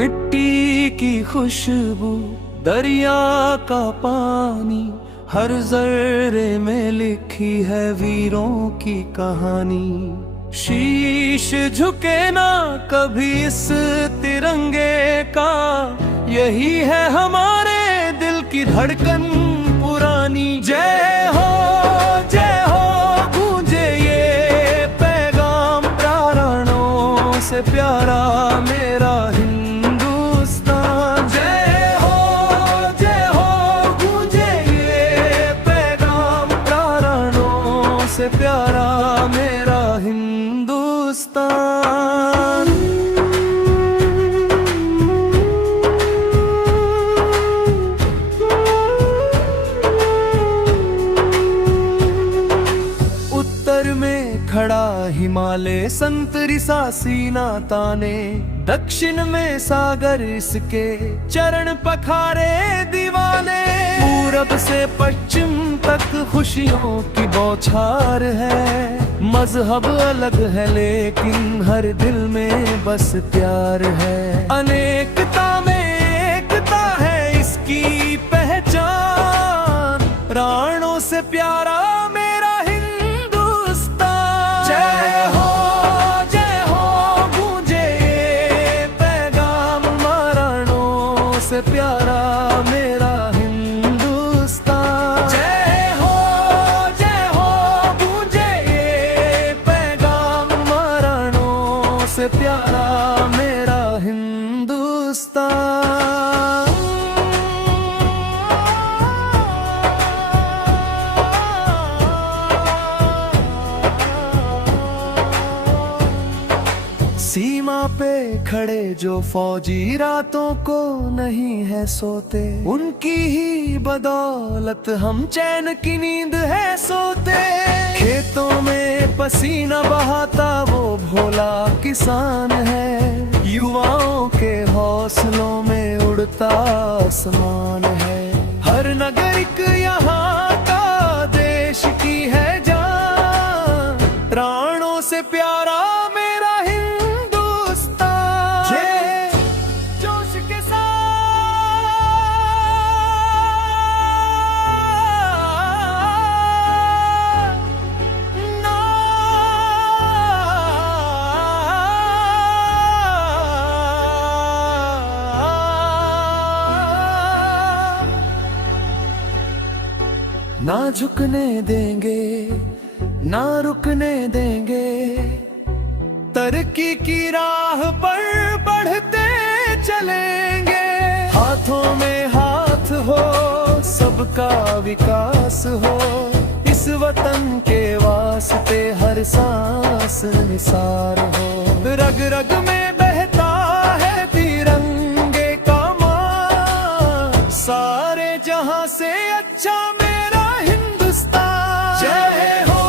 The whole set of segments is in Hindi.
मिट्टी की खुशबू, दरिया का पानी, हर जर्रे में लिखी है वीरों की कहानी। शीश झुके ना कभी इस तिरंगे का, यही है हमारे दिल की धड़कन पुरानी। जय हो गूंजे ये पैगाम प्राणों से प्यारा मेरा हिंदुस्तान। जय हो गूंजे ये पैगाम प्राणों से प्यारा मेरा हिंदुस्तान। उत्तर में खड़ा हिमालय संतरी सा सीना ताने, दक्षिण में सागर इसके चरण पखारे दीवाने। पूरब से पश्चिम तक खुशियों की बौछार है, मजहब अलग है लेकिन हर दिल में बस प्यार है। अनेकता में एकता है इसकी पहचान, प्राणों से प्यारा मेरा हिंदुस्तान। जय हो गूंजे ये पैगाम प्राणों से प्यारा मेरा हिंदुस्तान। जय हो गूंजे ये पैगाम प्राणों से प्यारा मेरा हिंदुस्तान। सीमा पे खड़े जो फौजी रातों को नहीं है सोते, उनकी ही बदौलत हम चैन की नींद है सोते। खेतों में पसीना बहाता वो भोला किसान है, युवाओं के हौसलों में उड़ता आसमान है। हर नागरिक यहाँ का देश की है जान, प्राणों से प्यारा मेरा हिंदुस्तान। जोश के साथ ना झुकने देंगे ना रुकने देंगे, तरक्की की राह पर बढ़ते चलेंगे। हाथों में हाथ हो सबका विकास हो, इस वतन के वास्ते हर सांस निसार हो। रग रग में बहता है तिरंगे का मान, सारे जहां से अच्छा मेरा हिंदुस्तान। जय हो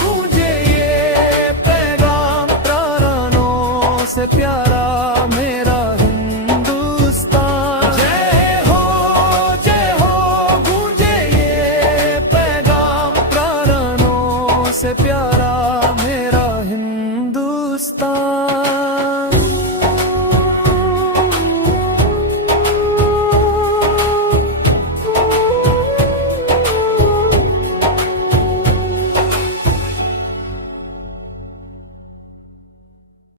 गूंजे ये पैगाम प्राणों से प्यारा मेरा हिंदुस्तान। जय हो गूंजे ये पैगाम प्राणों से प्यारा मेरा हिंदुस्तान।